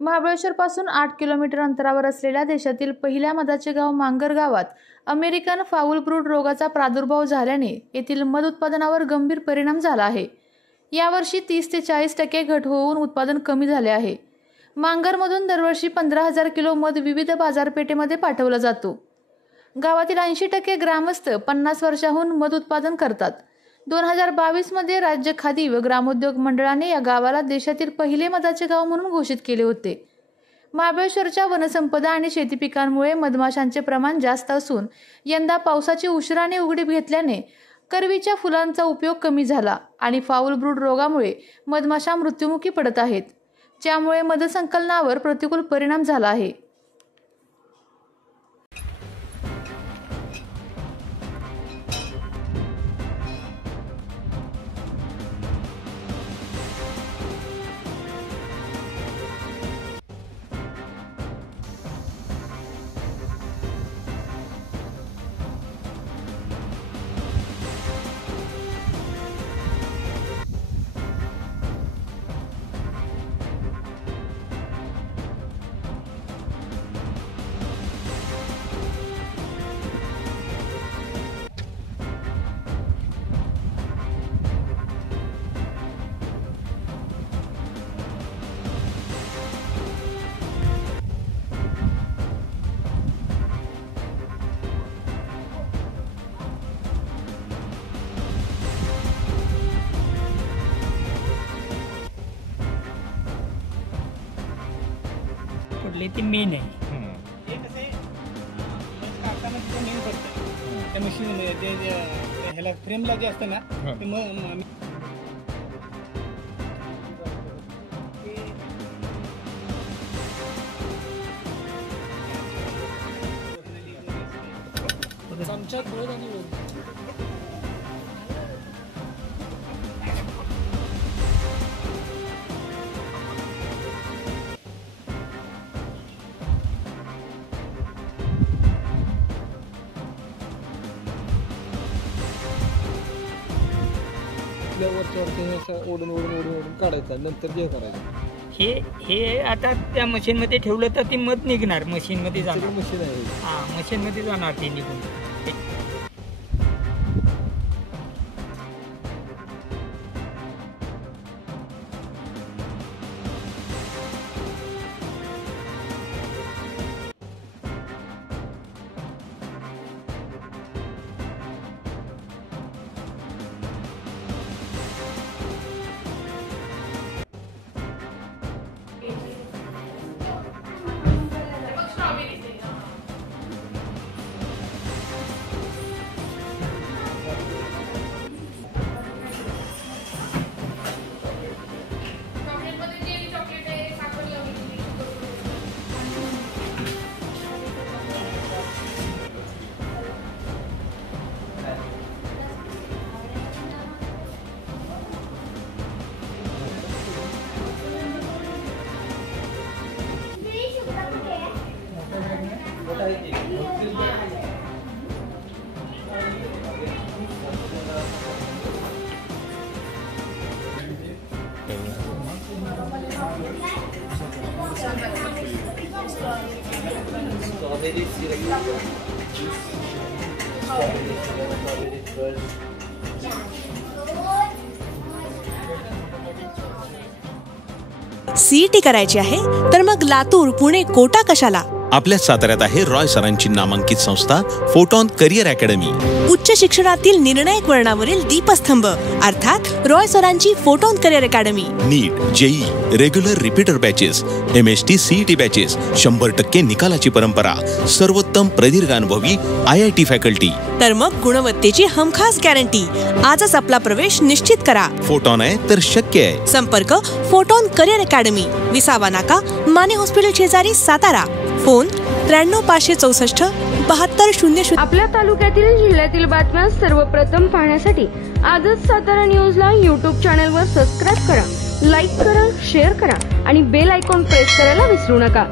महाबळेश्वरपासून 8 kilometre अंतरावर असलेल्या देशातील पहिल्या मधाचे गाव मांगर गावात अमेरिकन फाऊल ब्रूड रोगाचा प्रादुर्भाव झाल्याने येथील मध उत्पादनावर गंभीर परिणाम झाला आहे। यावर्षी 30 ते 40% घट होऊन उत्पादन कमी झाले आहे। मांगरमधून दरवर्षी 15,000 किलो मध विविध बाजारपेठेमध्ये पाठवला जातो। गावातील 80% ग्रामस्थ 50 वर्षांहून मध उत्पादन करतात। 2022 मध्ये राज्य खादी व ग्रामोद्योग मंडळाने या गावाला देशातील पहिले मधाचे गाव म्हणून घोषित केले होते। महाबळेश्वरच्या वनसंपदा आणि शेती पिकांमुळे मधमाशांचे प्रमाण जास्त असून यंदा पावसाची उशिराने उघडीप घेतल्याने करवीच्या फुलांचा उपयोग कमी झाला आणि फाऊल ब्रूड रोगामुळे मधमाशा मृत्युमुखी पडत आहेत, ज्यामुळे मधसंकलनावर प्रतिकूल परिणाम झाला आहे। ती मेन आहे ते कसे काढताना तिथे मेन पडतं त्या मशीन ते ह्याला फ्रेमला जे असतं ना ते वरच्या ओढून काढायचं, नंतर जे करायचं हे आता त्या मशीन मध्ये ठेवलं तर ती मध निघणार, मशीन मध्ये जाणार, मशीन आहे मशीन मध्ये जाणार ते निघून। सीईटी करायची आहे तर मग लातूर, पुणे, कोटा कशाला? आपल्या साताऱ्यात आहे रॉय सरांची नामांकित संस्था फोटॉन करिअर अकॅडमी। उच्च शिक्षणातील निर्णायक वळणावरील दीपस्तंभ अर्थात रॉय सरांची photon career academy. NEET, JEE, regular repeater batches, MST CET batches, 100% निकालाची परंपरा, सर्वोत्तम प्रदीर्घ अनुभवी IIT फॅकल्टी, तर मग गुणवत्तेची हमखास गॅरंटी। आजच आपला प्रवेश निश्चित करा। फोटॉन आहे तर शक्य आहे। संपर्क फोटॉन करिअर अकॅडमी, विसावा नाका, माने हॉस्पिटल शेजारी, सातारा। फोन 93 564 7200। आपल्या तालुक्यातील जिल्ह्यातील बातम्या सर्वप्रथम पाहण्यासाठी आजच सातारा न्यूजला YouTube चॅनलवर सबस्क्राइब करा, लाईक करा, शेअर करा आणि बेल आयकॉन प्रेस करायला विसरू नका।